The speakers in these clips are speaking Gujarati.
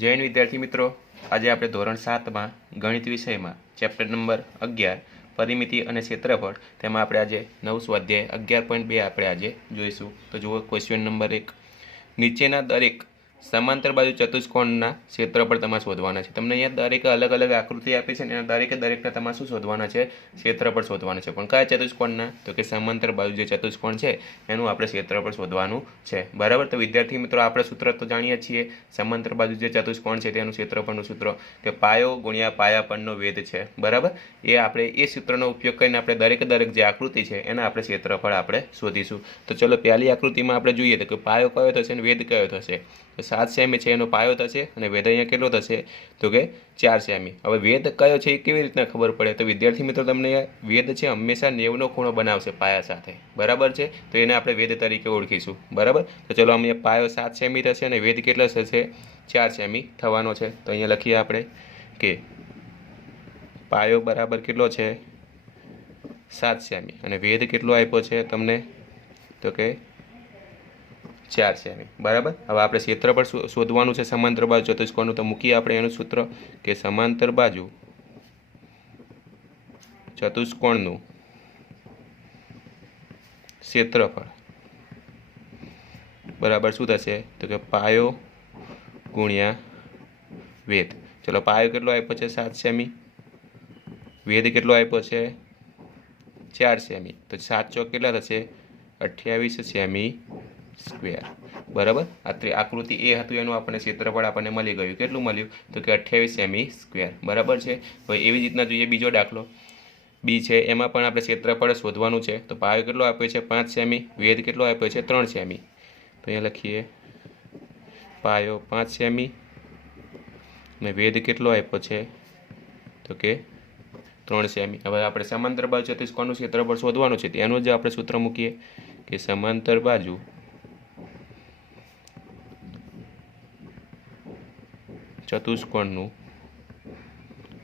જૈન વિદ્યાર્થી મિત્રો, આજે આપણે ધોરણ 7માં ગણિત વિષયમાં ચેપ્ટર નંબર 11 પરિમિતિ અને ક્ષેત્રફળ તેમાં આપણે આજે નવું સ્વાધ્યાય 11.2 આપણે આજે જોઈશું. તો જુઓ ક્વેશ્ચન નંબર 1. નીચેના દરેક સમાંતર બાજુ ચતુષ્કોણના ક્ષેત્રફળ તમારે શોધવાના છે. તમને અહીંયા દરેક અલગ અલગ આકૃતિ આપી છે અને એના દરેકના તમારે શું શોધવાના છે? ક્ષેત્રફળ શોધવાના છે. પણ કયા ચતુષ્કોણના? તો કે સમાંતર બાજુ જે ચતુષ્કોણ છે એનું આપણે ક્ષેત્રફળ શોધવાનું છે. બરાબર. તો વિદ્યાર્થી મિત્રો, આપણે સૂત્ર તો જાણીએ છીએ. સમાંતર બાજુ જે ચતુષ્કોણ છે તેનું ક્ષેત્રફળનું સૂત્ર કે પાયો ગુણ્યા પાયા પરનો વેધ છે. બરાબર. એ આપણે એ સૂત્રનો ઉપયોગ કરીને આપણે દરેક જે આકૃતિ છે એના આપણે ક્ષેત્રફળ આપણે શોધીશું. તો ચલો પહેલી આકૃતિમાં આપણે જોઈએ તો કે પાયો કયો થશે અને વેધ કયો થશે? તો 7 સેમી છે એનો પાયો થશે અને વેધ અહીંયા કેટલો થશે? તો કે 4 સેમી. હવે વેધ કયો છે એ કેવી રીતના ખબર પડે? તો વિદ્યાર્થી મિત્રો, તમને વેધ છે હંમેશા 90નો ખૂણો બનાવશે પાયા સાથે. બરાબર છે. તો એને આપણે વેધ તરીકે ઓળખીશું. બરાબર. તો ચલો અહીંયા પાયો 7 સેમી થશે અને વેધ કેટલો થશે? 4 સેમી થવાનો છે. તો અહીંયા લખીએ આપણે કે પાયો બરાબર કેટલો છે? 7 સેમી અને વેધ કેટલો આપ્યો છે તમને? તો કે 4 સેમી. બરાબર. હવે આપણે ક્ષેત્રફળ શોધવાનું છે સમાંતર બાજુ ચતુષ્કોણનું. તો મૂકીએ આપણે એનું સૂત્ર કે સમાંતર બાજુ ચતુષ્કોણનું ક્ષેત્રફળ બરાબર શું થશે? તો કે પાયો ગુણ્યા વેધ. ચલો, પાયો કેટલો આપ્યો છે? 7 સેમી. વેધ કેટલો આપ્યો છે? 4 સેમી. તો 7 ચોક કેટલા થશે? 28 સેમી સ્ક્વેર. બરાબર. આકૃતિ એ હતું એનું આપણને ક્ષેત્રફળ આપણને મળી ગયું. કેટલું મળ્યું? તો કે 28 સેમી સ્ક્વેર. બરાબર છે. હવે એવી જ રીતના જોઈએ બીજો દાખલો બી છે. એમાં પણ આપણે ક્ષેત્રફળ શોધવાનું છે. તો પાયો કેટલો આપ્યો છે? 5 સેમી. વેધ કેટલો આપ્યો છે? 3 સેમી. તો અહીંયા લખીએ પાયો 5 સેમી અને વેધ કેટલો આપ્યો છે? તો કે 3 સેમી. હવે આપણે સમાંતર બાજુ ચતુષ્કોણનું ક્ષેત્રફળ શોધવાનું છે. તેનું જ આપણે સૂત્ર મૂકીએ કે સમાંતર બાજુ ચતુષ્કોણનું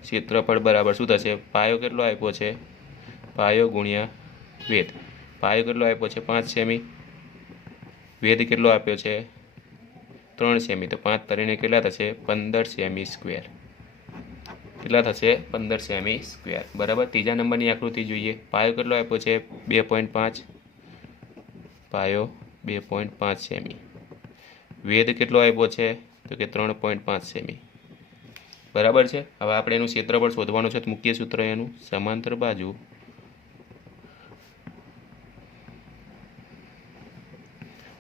ક્ષેત્રફળ બરાબર શું થશે? પાયો કેટલો આપ્યો છે? પાયો ગુણ્યા વેધ. પાયો કેટલો આપ્યો છે? 5 સેમી. વેધ કેટલો આપ્યો છે? 3 સેમી. તો 5 તરીને કેટલા થશે? 15 સેમી સ્ક્વેર. કેટલા થશે? 15 સેમી સ્ક્વેર. બરાબર. ત્રીજા નંબરની આકૃતિ જોઈએ. પાયો કેટલો આપ્યો છે? 2.5. પાયો 2.5 સેમી. વેધ કેટલો આપ્યો છે? તો કે 3.5 સેમી. બરાબર છે. હવે આપણે એનું ક્ષેત્રફળ શોધવાનું છે. તો મુખ્ય સૂત્ર એનું સમાંતર બાજુ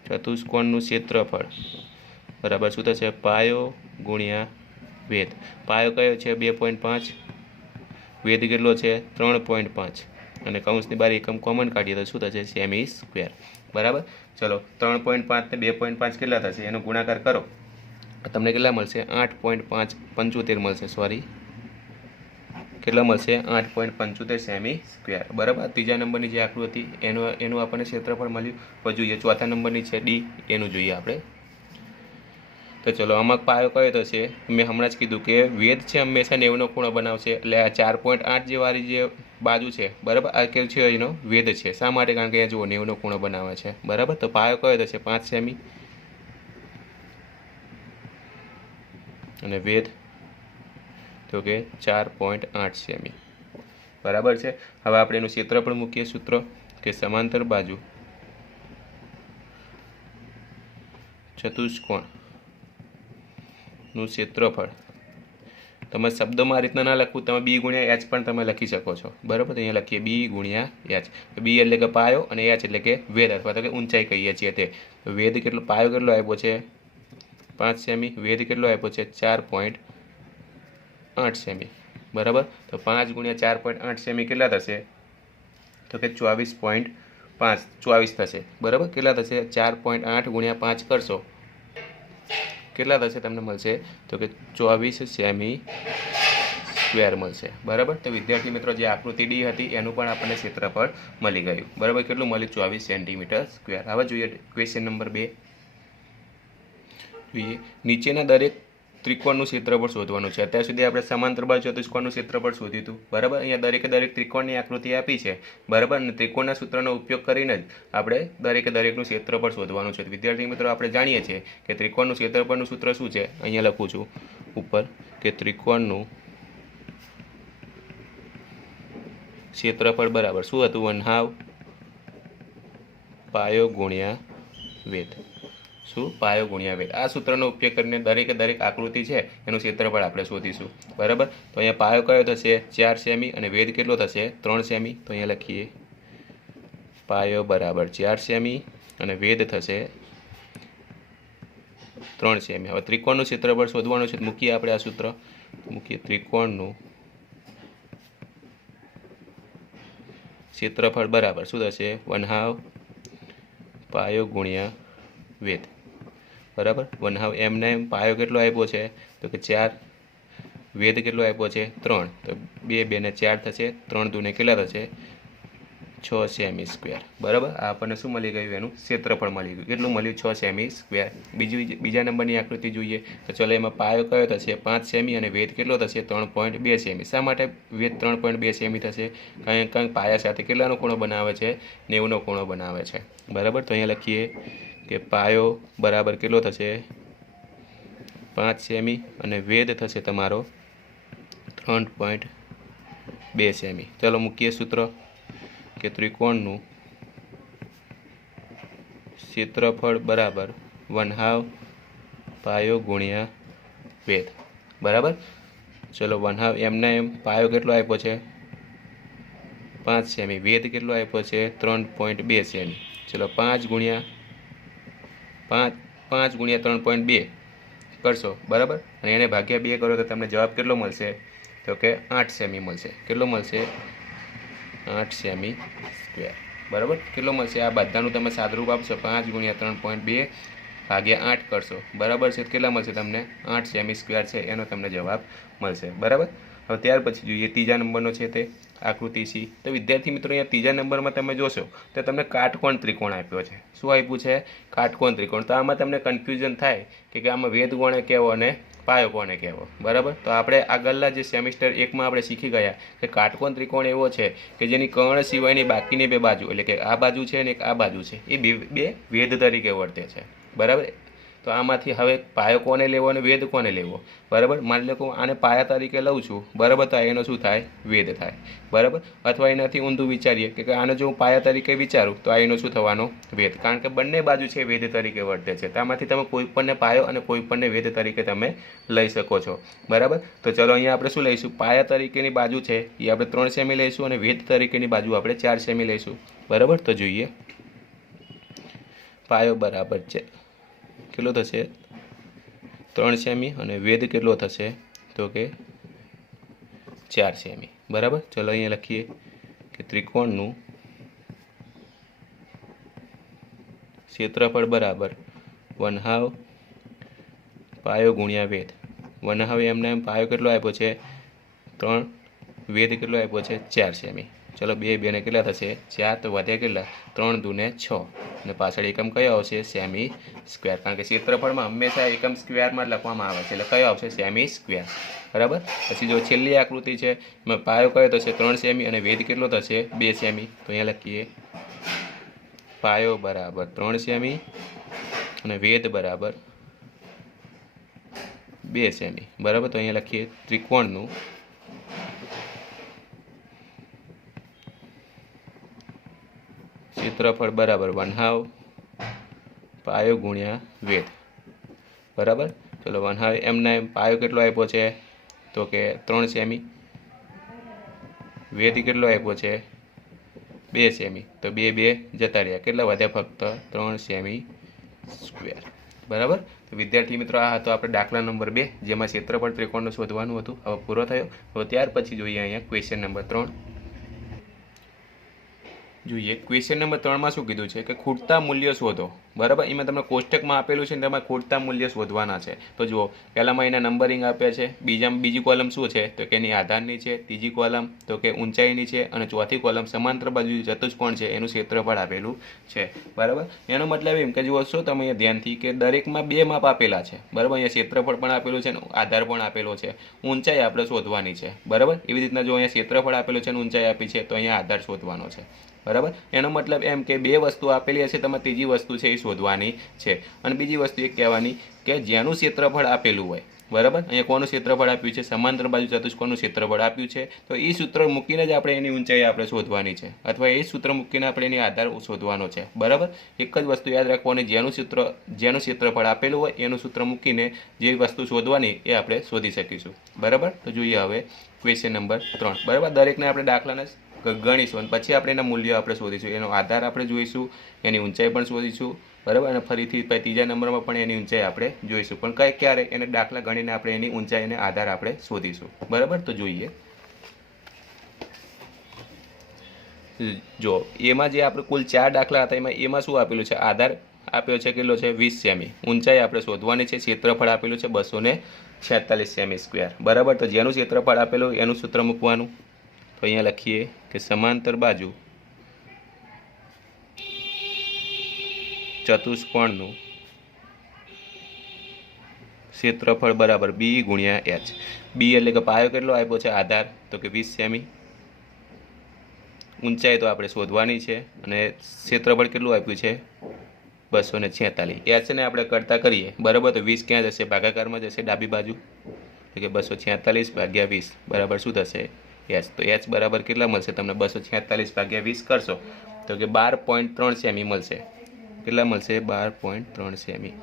ચતુષ્કોણનું ક્ષેત્રફળ બરાબર શું થશે? પાયો ગુણ્યા વેધ. પાયો કયો છે? 2.5. વેધ કેટલો છે? 3.5 અને કૌંસની બહાર એકમ કોમન કાઢીએ તો શું થશે? Semi square. બરાબર. ચલો, 3.5 ને 2.5 કેટલા થશે? એનો ગુણાકાર કરો. તમને કેટલા મળશે? 8.75 મળશે. સોરી, કેટલા મળશે? 8.75 સેમી સ્ક્વેર. બરાબર. ત્રીજા નંબરની જે આકૃતિ હતી એનું આપણને ક્ષેત્રફળ મળ્યું. પછી જોઈએ ચોથા નંબરની છે ડી, એનું જોઈએ આપણે. તો ચલો, આમાં પાયો કયો થશે? મેં હમણાં જ કીધું કે વેધ છે હંમેશા 90નો ખૂણો બનાવશે. એટલે આ 4.8 જે વાળી જે બાજુ છે, બરાબર, આ કે છે એનો વેધ છે. શા માટે? કારણ કે અહીંયા જુઓ 90નો ખૂણો બનાવે છે. બરાબર. તો પાયો કયો થશે? 5 સેમી અને વેધ તો કે 4.8 સેમી. બરાબર છે. હવે આપણે એનું ક્ષેત્રફળ મૂકીએ સૂત્ર કે સમાંતર બાજુ ચતુષ્કોણનું ક્ષેત્રફળ. તમે શબ્દોમાં આ રીતના ના લખવું, તમે બી ગુણ્યા એચ પણ તમે લખી શકો છો. બરાબર. તો અહીંયા લખીએ બી ગુણ્યા એચ. બી એટલે કે પાયો અને એચ એટલે કે વેધ અથવા તો કે ઊંચાઈ કહીએ છીએ તે. વેધ કેટલો? પાયો કેટલો આપ્યો છે? 5 સેમી. વેધ કેટલો આપ્યો છે? 4.8 સેમી. બરાબર. તો 5 ગુણ્યા 4.8 સેમી કેટલા થશે? તો કે 24 થશે. બરાબર. કેટલા થશે? 4.8 ગુણ્યા 5 કરશો કેટલા થશે? તમને મળશે તો કે 24 સેમી સ્ક્વેર મળશે. બરાબર. તો વિદ્યાર્થી મિત્રો, જે આકૃતિ ડી હતી એનું પણ આપણને ક્ષેત્રફળ મળી ગયું. બરાબર. કેટલું મળ્યું? 24 સેન્ટીમીટર સ્ક્વેર. હવે જોઈએ ક્વેશ્ચન નંબર 2 જોઈએ. નીચેના દરેક ત્રિકોણનું ક્ષેત્રફળ શોધવાનું છે। અત્યાર સુધી આપણે સમાંતર બાજુ ચતુષ્કોણનું ક્ષેત્રફળ શોધ્યું હતું, બરાબર। અહીંયા દરેકે દરેક ત્રિકોણની આકૃતિ આપી છે, બરાબર। અને ત્રિકોણના સૂત્રનો ઉપયોગ કરીને જ આપણે દરેકે દરેકનું ક્ષેત્રફળ શોધવાનું છે। વિદ્યાર્થી મિત્રો, આપણે જાણીએ છીએ કે ત્રિકોણનું ક્ષેત્રફળનું સૂત્ર શું છે। અહીંયા લખું છું ઉપર કે ત્રિકોણનું ક્ષેત્રફળ બરાબર શું હતું? 1/2 પાયો ગુણ્યા વેધ। શું? પાયો ગુણ્યા વેધ। આ સૂત્રનો ઉપયોગ કરીને દરેકે દરેક આકૃતિ છે એનું ક્ષેત્રફળ આપણે શોધીશું, બરાબર। તો અહીંયા પાયો કયો થશે? 4 સેમી અને વેધ કેટલો થશે? 3 સેમી। તો અહીંયા લખીએ પાયો બરાબર 4 સેમી અને વેધ થશે 3 સેમી। હવે ત્રિકોણનું ક્ષેત્રફળ શોધવાનું છે, મૂકીએ આપણે આ સૂત્ર, મૂકીએ ત્રિકોણનું ક્ષેત્રફળ બરાબર શું થશે? 1/2 પાયો ગુણ્યા વેધ, બરાબર। 1/2 એમને પાયો કેટલો આપ્યો છે? તો કે 4, વેધ કેટલો આપ્યો છે? 3। તો 2 2 ને 4 થશે, 3 દૂને કેટલા થશે? 6 સેમી સ્ક્વેર, બરાબર। આ આપણને શું મળી ગયું? એનું ક્ષેત્રફળ મળી ગયું। કેટલું મળ્યું? 6 સેમી સ્ક્વેર। બીજા નંબરની આકૃતિ જોઈએ તો ચલો, એમાં પાયો કયો થશે? 5 સેમી અને વેધ કેટલો થશે? 3.2 સેમી। શા માટે વેધ 3.2 સેમી થશે? કારણ પાયા સાથે કેટલાનો ખૂણો બનાવે છે? 90નો ખૂણો બનાવે છે, બરાબર। તો અહીંયા લખીએ કે પાયો બરાબર કેટલો થશે? 5 સેમી અને વેધ થશે તમારો 3.2 સેમી। ચલો મૂકીએ સૂત્ર કે ત્રિકોણનું ક્ષેત્રફળ બરાબર 1/2 પાયો ગુણ્યા વેધ, બરાબર। ચલો 1/2 એમના એમ પાયો કેટલો આપ્યો છે? 5 સેમી, વેધ કેટલો આપ્યો છે? 3.2 સેમી। ચલો 5 ગુણ્યા 3.2 કરશો, બરાબર। અને એને ભાગ્યા 2 કરો તો તમને જવાબ કેટલો મળશે? તો કે 8 સેમી મળશે। કેટલો મળશે? 8 સેમી સ્ક્વેર, બરાબર। કેટલો મળશે? આ બધાનું તમે સાદરૂપ આપશો, 5 ગુણ્યા 3.2 ભાગ્યા 8 કરશો, બરાબર છે। કેટલા મળશે તમને? 8 સેમી સ્ક્વેર છે એનો તમને જવાબ મળશે, બરાબર। હવે ત્યાર પછી જોઈએ ત્રીજા નંબરનો છે તે આકૃતિ સી। તો વિદ્યાર્થી મિત્રો, અહીંયા ત્રીજા નંબરમાં તમે જોશો તો તમને કાટકોણ ત્રિકોણ આપ્યો છે। શું આપ્યું છે? કાટકોણ ત્રિકોણ। તો આમાં તમને કન્ફ્યુઝન થાય કે આમાં વેધ કોણે કહેવો અને પાયો કોને કહેવો, બરાબર। તો આપણે આગળના જે સેમિસ્ટર 1માં આપણે શીખી ગયા કે કાટકોણ ત્રિકોણ એવો છે કે જેની કર્ણ સિવાયની બાકીની 2 બાજુ, એટલે કે આ બાજુ છે અને એક આ બાજુ છે, એ બે વેધ તરીકે વર્તે છે, બરાબર। તો આમાંથી હવે પાયો કોને લેવો અને વેધ કોને લેવો, બરાબર। માની લો કે હું આને પાયા તરીકે લઉં છું, બરાબર, તો એનો શું થાય? વેધ થાય, બરાબર। અથવા એનાથી ઊંધું વિચારીએ કે આને જો હું પાયા તરીકે વિચારું તો આ એનો શું થવાનો? વેધ, કારણ કે બંને બાજુ છે વેધ તરીકે વર્તે છે। તો આમાંથી તમે કોઈ પણને પાયો અને કોઈ પણને વેધ તરીકે તમે લઈ શકો છો, બરાબર। તો ચલો અહીંયા આપણે શું લઈશું? પાયા તરીકેની બાજુ છે એ આપણે 3 સેમી લઈશું અને વેધ તરીકેની બાજુ આપણે 4 સેમી લઈશું, બરાબર। તો જોઈએ પાયો બરાબર છે કેટલો થશે? 3 સેમી અને વેધ કેટલો થશે? તો કે 4 સેમી, બરાબર। ચલો અહીંયા લખીએ કે ત્રિકોણનું ક્ષેત્રફળ બરાબર 1/2 પાયો ગુણ્યા વેધ। 1/2 એમને એમ પાયો કેટલો આપ્યો છે? 3, વેધ કેટલો આપ્યો છે? 4 સેમી। ચલો 2 2 ને કેટલા થશે? 4। તો વધ્યા કેટલા? 3 દૂને 6 અને પાછળ એકમ કયો આવશે? સેમી સ્ક્વેર, કારણ કે ક્ષેત્રફળમાં હંમેશા એકમ સ્ક્વેરમાં જ લખવામાં આવે છે, એટલે કયો આવશે? સેમી સ્ક્વેર, બરાબર। પછી જો છેલ્લી આકૃતિ છે એમાં પાયો કયો થશે? 3 સેમી અને વેધ કેટલો થશે? 2 સેમી। તો અહીંયા લખીએ પાયો બરાબર 3 સેમી અને વેધ બરાબર 2 સેમી, બરાબર। તો અહીંયા લખીએ ત્રિકોણનું ક્ષેત્રફળ બરાબર 1/2 પાયો ગુણ્યા વેધ, બરાબર। ચલો 1/2 એમના એમ પાયો કેટલો આપ્યો છે? તો કે 3 સેમી, વેધ કેટલો આપ્યો છે? 2 સેમી। તો 2 2 જતા રહ્યા, કેટલા વધ્યા? ફક્ત 3 સેમી સ્ક્વેર, બરાબર। તો વિદ્યાર્થી મિત્રો, આ હતો આપણે દાખલા નંબર 2 જેમાં ક્ષેત્રફળ ત્રિકોણનું શોધવાનું હતું, હવે પૂરો થયો। હવે ત્યાર પછી જોઈએ અહીંયા ક્વેશ્ચન નંબર 3। જોઈએ ક્વેશ્ચન નંબર 3 માં શું કીધું છે કે ખૂટતા મૂલ્ય શોધો, બરાબર। એમાં તમને કોષ્ટકમાં આપેલું છે ને તમારે ખૂટતા મૂલ્ય શોધવાના છે। તો જુઓ પહેલામાં એના નંબરિંગ આપ્યા છે, બીજી કોલમ શું છે તો કે એની આધારની છે, ત્રીજી કોલમ તો કે ઊંચાઈની છે, અને ચોથી કોલમ સમાંતર બાજુ ચતુષ્કોણ છે એનું ક્ષેત્રફળ આપેલું છે, બરાબર। એનો મતલબ એમ કે જુઓ શું તમે અહીંયા ધ્યાનથી કે દરેકમાં બે માપ આપેલા છે, બરાબર। અહીંયા ક્ષેત્રફળ પણ આપેલું છે અને આધાર પણ આપેલો છે, ઊંચાઈ આપણે શોધવાની છે, બરાબર। એવી રીતના જો અહીંયા ક્ષેત્રફળ આપેલું છે અને ઊંચાઈ આપી છે તો અહીંયા આધાર શોધવાનો છે, બરાબર। એનો મતલબ એમ કે બે વસ્તુ આપેલી હશે, તમારે ત્રીજી વસ્તુ છે એ શોધવાની છે। અને બીજી વસ્તુ એક કહેવાની કે જેનું ક્ષેત્રફળ આપેલું હોય, બરાબર। અહીંયા કોનું ક્ષેત્રફળ આપ્યું છે, સમાંતર બાજુ ચતુષ્કોણનું ક્ષેત્રફળ આપ્યું છે, તો એ સૂત્ર મૂકીને જ આપણે એની ઊંચાઈ આપણે શોધવાની છે, અથવા એ સૂત્ર મૂકીને આપણે એની આધાર શોધવાનો છે, બરાબર। એક જ વસ્તુ યાદ રાખવાની, જેનું ક્ષેત્રફળ આપેલું હોય એનું સૂત્ર મૂકીને જે વસ્તુ શોધવાની એ આપણે શોધી શકીશું, બરાબર। તો જોઈએ હવે ક્વેશ્ચન નંબર 3, બરાબર। દરેકને આપણે દાખલાને ગણીશું અને પછી આપણે એના મૂલ્યો આપણે શોધીશું, એનો આધાર આપણે જોઈશું, એની ઊંચાઈ પણ શોધીશું, બરાબર। અને ફરીથી ત્રીજા નંબરમાં પણ એની ઊંચાઈ આપણે જોઈશું, પણ ક્યારે એને દાખલા ગણીને આપણે એની ઊંચાઈ અને આધાર આપણે શોધીશું, બરાબર। તો જોઈએ જો એમાં જે આપણે કુલ 4 દાખલા હતા એમાં શું આપેલું છે, આધાર આપ્યો છે કેટલો છે 20 સેમી, ઊંચાઈ આપણે શોધવાની છે, ક્ષેત્રફળ આપેલું છે 246 સેમી સ્ક્વેર, બરાબર। તો જેનું ક્ષેત્રફળ આપેલું એનું સૂત્ર મૂકવાનું, તો અહીંયા લખીએ કે સમાંતર બાજુ ચતુષ્કોણનું ક્ષેત્રફળ બરાબર બી ગુણ્યા એચ। બી એટલે કે પાયો કેટલો આપ્યો છે, આધાર તો કે 20 સેમી, ઊંચાઈ તો આપણે શોધવાની છે, અને ક્ષેત્રફળ કેટલું આપ્યું છે 246। એચને આપણે કરતા કરીએ, બરાબર। તો 20 ક્યાં જશે, ભાગાકારમાં જશે ડાબી બાજુ, એટલે કે 246 ભાગ્યા 20 બરાબર શું થશે એચ। તો એચ બરાબર કેટલા મળશે તમને, 246 ભાગ્યા 20 કરશો તો કે 12.3 સેમી મળશે, કેટલા મળશે 12.3 સેમી,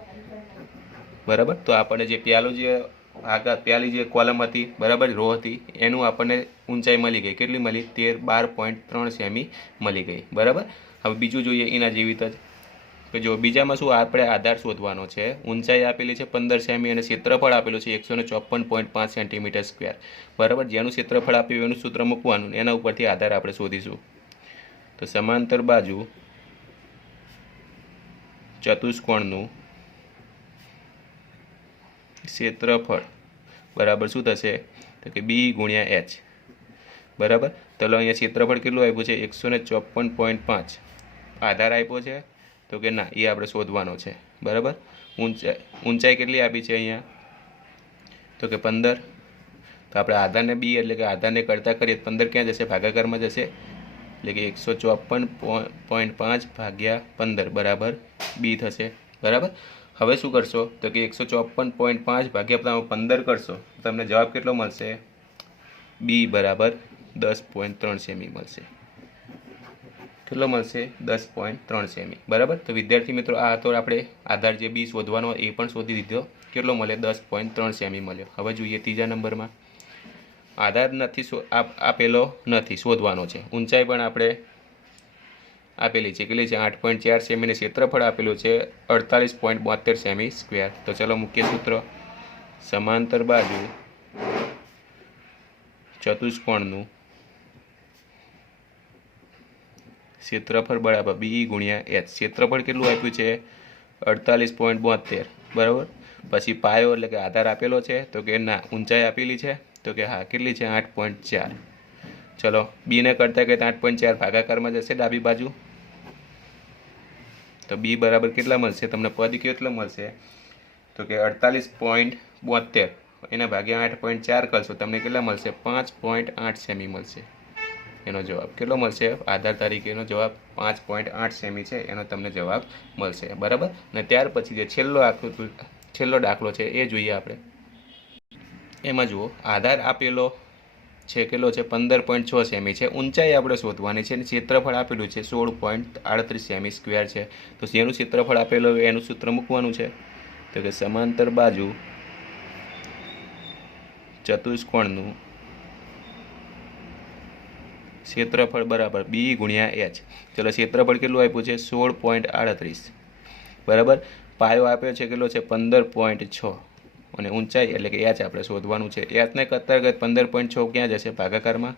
બરાબર। તો આપણને જે પહેલી જે કોલમ હતી, બરાબર, રો હતી, એનું આપણને ઊંચાઈ મળી ગઈ, કેટલી મળી 12.3 સેમી મળી ગઈ, બરાબર। હવે બીજું જોઈએ એના જેવી જ કે જો બીજામાં શું આપણે આધાર શોધવાનો છે, ઊંચાઈ આપેલી છે 15 સેમી અને ક્ષેત્રફળ આપેલું છે 154.5 સેન્ટીમીટર સ્ક્વેર, બરાબર। જેનું ક્ષેત્રફળ આપ્યું એનું સૂત્ર મૂકવાનું, એના ઉપરથી આધાર આપણે શોધીશું। તો સમાંતર બાજુ ચતુષ્કોણનું ક્ષેત્રફળ બરાબર શું થશે તો કે બી ગુણ્યા એચ, બરાબર। તો અહીંયા ક્ષેત્રફળ કેટલું આપ્યું છે 154.5, આધાર આપ્યો છે તો કે ના એ આપણે શોધવાનો છે, બરાબર। ઊંચાઈ કેટલી આપી છે અહીંયા તો કે 15, તો આપણે આધારને બી એટલે કે આધારને કરતા કરીએ 15 ક્યાં જશે, ભાગાકારમાં જશે, એટલે કે 154.5 ભાગ્યા 15 બરાબર બી થશે, બરાબર। હવે શું કરશો તો કે 154.5 ભાગ્યા 15 કરશો તમને જવાબ કેટલો મળશે, બી બરાબર 10.3 સેમી મળશે, કેટલો મળશે 10.3 સેમી, બરાબર। તો વિદ્યાર્થી મિત્રો આ તો આપણે આધાર જે બી શોધવાનો એ પણ શોધી દીધો, કેટલો મળે 10.3 સેમી મળ્યો। હવે જોઈએ ત્રીજા નંબરમાં, આધાર નથી આપેલો નથી, શોધવાનો છે, ઊંચાઈ પણ આપણે આપેલી છે, કેટલી છે 8.4 સેમી, ને ક્ષેત્રફળ આપેલું છે 48.72 સેમી સ્ક્વેર। તો ચલો મુખ્ય સૂત્ર, સમાંતર બાજુ ચતુષ્કોણનું ક્ષેત્રફળ બરાબર બી ગુણ્યા એચ। ક્ષેત્રફળ કેટલું આપ્યું છે 48.72, બરાબર। પછી પાયો એટલે કે આધાર આપેલો છે તો કે ના, ઊંચાઈ આપેલી છે તો કે હા, કેટલી છે 8.4। ચલો બીને કરતા કે 8.4 ભાગાકારમાં જશે ડાબી બાજુ, તો બી બરાબર કેટલા મળશે તમને, પદ કેટલો મળશે તો કે 48.72, એના ભાગ્યા 8.4 કરશો તમને કેટલા મળશે 5.8 સેમી મળશે, એનો જવાબ કેટલો મળશે, આધાર તરીકેનો જવાબ 5.8 સેમી છે એનો તમને જવાબ મળશે, બરાબર। અને ત્યાર પછી જે છેલ્લો દાખલો છે એ જોઈએ આપણે। એમાં જુઓ આધાર આપેલો છે કેટલો છે 15.6 સેમી છે, ઊંચાઈ આપણે શોધવાની છે, અને ક્ષેત્રફળ આપેલું છે 16.38 સેમી સ્ક્વેર છે। તો જેનું ક્ષેત્રફળ આપેલું એનું સૂત્ર મૂકવાનું છે, તો કે સમાંતર બાજુ ચતુષ્કોણનું ક્ષેત્રફળ બરાબર બી ગુણ્યા એચ। ચલો ક્ષેત્રફળ કેટલું આપ્યું છે 16.38, બરાબર। પાયો આપ્યો છે કેટલો છે 15.6, અને ઊંચાઈ એટલે કે એચ આપણે શોધવાનું છે, એચને કરતા 15.6 ક્યાં જશે ભાગાકારમાં,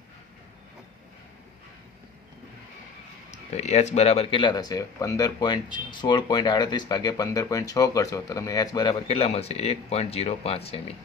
તો એચ બરાબર કેટલા થશે 15.16.38 ભાગ્યા 15.6 કરશો તો તમને એચ બરાબર કેટલા મળશે 1.05 સેમી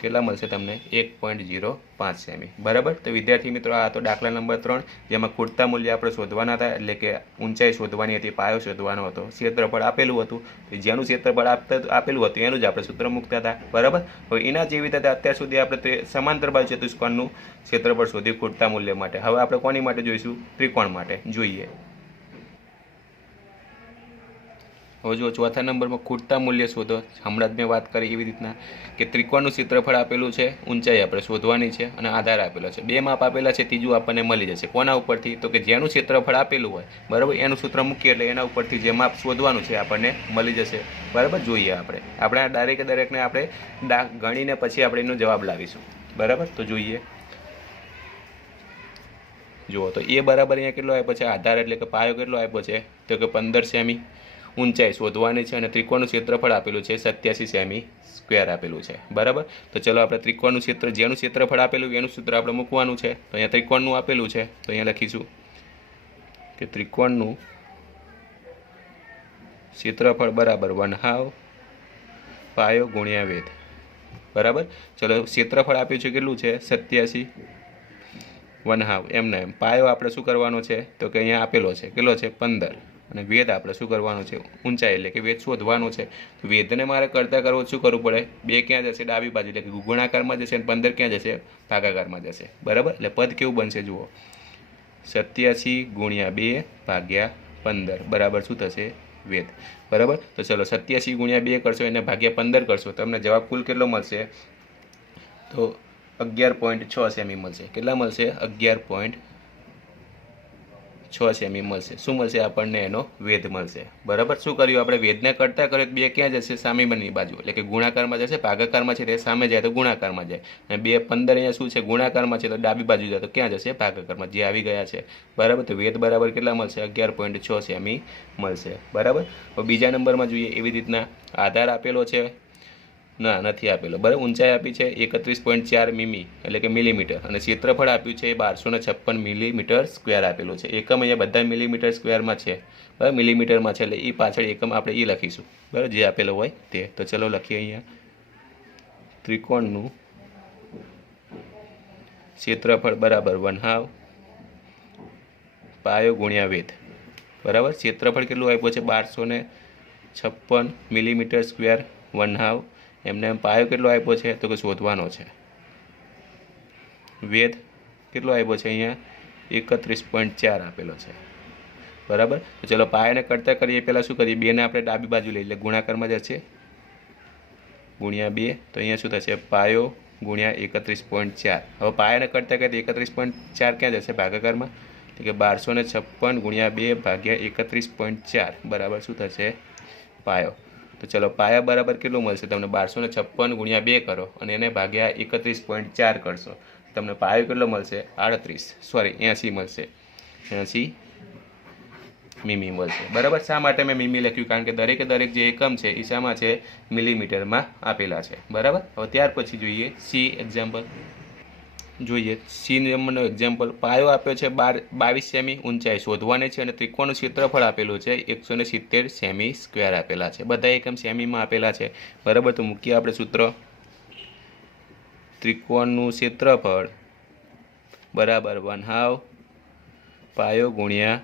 કેટલા મળશે તમને 1.05 સેમી બરાબર। તો વિદ્યાર્થી મિત્રો આ તો દાખલા નંબર 3 જેમાં ખૂટતા મૂલ્ય આપણે શોધવાના હતા એટલે કે ઊંચાઈ શોધવાની હતી પાયો શોધવાનો હતો ક્ષેત્રફળ આપેલું હતું તો જેનું ક્ષેત્રફળ આપેલું હતું એનું જ આપણે સૂત્ર મૂકતા હતા બરાબર। હવે એના જેવી રીતે અત્યાર સુધી આપણે તે સમાંતર બાજુ ચતુષ્કોણનું ક્ષેત્રફળ શોધી ખૂટતા મૂલ્ય માટે। હવે આપણે કોની માટે જોઈશું ત્રિકોણ માટે જોઈએ। હવે જો ચોથા નંબરમાં ખૂટતા મૂલ્ય શોધો હમણાં જ મેં વાત કરી એવી રીતના કે ત્રિકોણનું ક્ષેત્રફળ આપેલું છે ઊંચાઈ આપણે શોધવાની છે અને આધાર આપેલો છે બે માપ આપેલા છે ત્રીજું આપણને મળી જશે કોના ઉપરથી તો કે જેનું ક્ષેત્રફળ આપેલું હોય બરાબર એનું સૂત્ર મૂકીએ એટલે એના ઉપરથી જે માપ શોધવાનું છે આપણને મળી જશે બરાબર। જોઈએ આપણે દરેકને આપણે ગણીને પછી આપણે એનો જવાબ લાવીશું બરાબર। તો જોઈએ જુઓ તો એ બરાબર અહીંયા કેટલો આપ્યો છે આધાર એટલે કે પાયો કેટલો આપ્યો છે તો કે 15 સેમી ઊંચાઈ શોધવાની છે અને ત્રિકોણનું ક્ષેત્રફળ આપેલું છે 87 સેમી સ્ક્વેર આપેલું છે બરાબર। તો ચલો આપણે ત્રિકોણનું જેનું ક્ષેત્રફળ આપેલું એનું સૂત્ર આપણે મૂકવાનું છે તો અહીંયા ત્રિકોણનું આપેલું છે તો અહીંયા લખીશું કે ત્રિકોણનું ક્ષેત્રફળ બરાબર 1/2 પાયો ગુણ્યા વેધ બરાબર। ચલો ક્ષેત્રફળ આપ્યું છે કેટલું છે 87 1/2 એમને એમ પાયો આપણે શું કરવાનો છે તો કે અહીંયા આપેલો છે કેટલો છે 15 અને વેધ આપણે શું કરવાનું છે ઊંચાઈ એટલે કે વેધ શોધવાનું છે તો વેધને મારે કરતા કરવો શું કરવું પડે બે ક્યાં જશે ડાબી બાજુ એટલે કે ગુણાકારમાં જશે અને 15 ક્યાં જશે ભાગાકારમાં જશે બરાબર। એટલે પદ કેવું બનશે જુઓ 87 ગુણ્યા 2 ભાગ્યા 15 બરાબર શું થશે વેધ બરાબર। તો ચલો 87 ગુણ્યા 2 કરશો એને ભાગ્યા 15 કરશો તમને જવાબ કુલ કેટલો મળશે તો 11.6 સેમી મળશે કેટલા મળશે 11.6 સેમી મળશે શું મળશે આપણને એનો વેધ મળશે બરાબર। શું કર્યું આપણે વેધને કરતા કર્યો બે ક્યાં જશે સામેની બાજુ એટલે કે ગુણાકારમાં જશે ભાગાકારમાં છે તે સામે જાય તો ગુણાકારમાં જાય અને 2 15 અહીંયા શું છે ગુણાકારમાં છે તો ડાબી બાજુ જાય તો ક્યાં જશે ભાગાકારમાં જે આવી ગયા છે બરાબર। તો વેધ બરાબર કેટલા મળશે 11.6 સેમી મળશે બરાબર। હવે બીજા નંબરમાં જોઈએ એવી રીતના આધાર આપેલો છે ના નથી આપેલો બરાબર ઊંચાઈ આપી છે 31.4 મીમી એટલે કે મિલીમીટર અને ક્ષેત્રફળ આપ્યું છે 1256 મિલીમીટર સ્ક્વેર આપેલું છે એકમ અહીંયા બધા મિલીમીટર સ્ક્વેરમાં છે બરાબર મિલીમીટરમાં છે એટલે એ પાછળ એકમ આપણે એ લખીશું બરાબર જે આપેલો હોય તે તો ચલો લખીએ અહીંયા ત્રિકોણનું ક્ષેત્રફળ બરાબર 1/2 પાયો ગુણ્યા વેધ બરાબર। ક્ષેત્રફળ કેટલું આપ્યું છે 1256 મિલીમીટર સ્ક્વેર 1/2 એમને પાયો કેટલો આપ્યો છે તો કે શોધવાનો છે વેધ કેટલો આપ્યો છે અહીંયા 31.4 આપેલો છે બરાબર। તો ચલો પાયાને કરતા કરીએ પહેલાં શું કરીએ 2 ને આપણે ડાબી બાજુ લઈએ એટલે ગુણાકારમાં જશે ગુણ્યા 2 તો અહીંયા શું થશે પાયો ગુણ્યા 31.4 હવે પાયાને કરતા કરીએ 31.4 ક્યાં જશે ભાગાકારમાં તો કે 1256 ગુણ્યા 2 ભાગ્યા 31.4 બરાબર શું થશે પાયો। તો ચલો પાયા બરાબર કેટલું મળશે તમને 1256 ગુણ્યા 2 કરો અને એને ભાગ્યા 31.4 કરશો તમને પાયો કેટલો મળશે 80 મળશે 80 મીમી મળશે બરાબર। શા માટે મેં મીમી લખ્યું કારણ કે દરેક જે એકમ છે એ શામાં છે મિલીમીટરમાં આપેલા છે બરાબર। હવે ત્યાર પછી જોઈએ સી એક્ઝામ્પલ જોઈએ સી નંબરનો એક્ઝામ્પલ પાયો આપ્યો છે 22 સેમી ઊંચાઈ શોધવાની છે અને ત્રિકોણનું ક્ષેત્રફળ આપેલું છે 170 સેમી સ્ક્વેર આપેલા છે બધા એકમ સેમીમાં આપેલા છે બરાબર। તો મૂકીએ આપણે સૂત્ર ત્રિકોણનું ક્ષેત્રફળ બરાબર 1/2 પાયો ગુણ્યા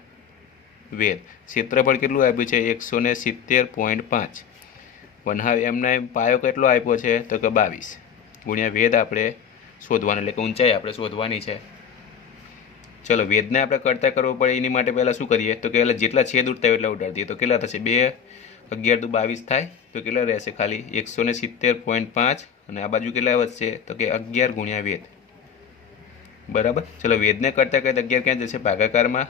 વેધ ક્ષેત્રફળ કેટલું આપ્યું છે 170.5 1/2 એમના પાયો કેટલો આપ્યો છે તો કે 22 ગુણ્યા વેધ આપણે શોધવાનું એટલે કે ઊંચાઈ આપણે શોધવાની છે ચલો વેધને આપણે કરતા કરવો પડે એની માટે પહેલાં શું કરીએ તો કે જેટલા છેદ ઉડતા હોય એટલા ઉડાડી દઈએ તો કેટલા થશે 2 11 દુ 22 થાય તો કેટલા રહેશે ખાલી 170.5 અને આ બાજુ કેટલા વધશે તો કે 11 ગુણ્યા વેધ બરાબર। ચલો વેધને કરતા કરીએ 11 ક્યાં જશે ભાગાકારમાં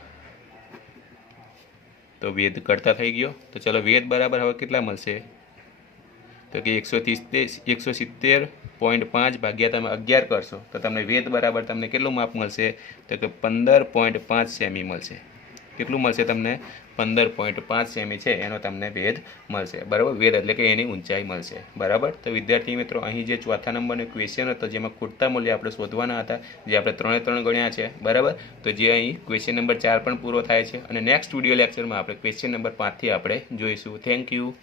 તો વેધ કરતા થઈ ગયો તો ચલો વેધ બરાબર હવે કેટલા મળશે તો કે 170.5 ભાગ્યા તમે 11 કરશો તો તમને વેધ બરાબર તમને કેટલું માપ મળશે તો કે 15.5 સેમી મળશે કેટલું મળશે તમને 15.5 સેમી છે એનો તમને વેધ મળશે, બરાબર. વેધ એટલે કે એની ઊંચાઈ મળશે, બરાબર. તો વિદ્યાર્થી મિત્રો અહીં જે ચોથા નંબરનો ક્વેશ્ચન હતો જેમાં ખૂટતા મૂલ્ય આપણે શોધવાના હતા, જે આપણે 3 ગણ્યા છે, બરાબર. તો જે અહીં ક્વેશ્ચન નંબર 4 પણ પૂરો થાય છે અને નેક્સ્ટ વિડીયો લેક્ચરમાં આપણે ક્વેશ્ચન નંબર 5થી આપણે જોઈશું. Thank you.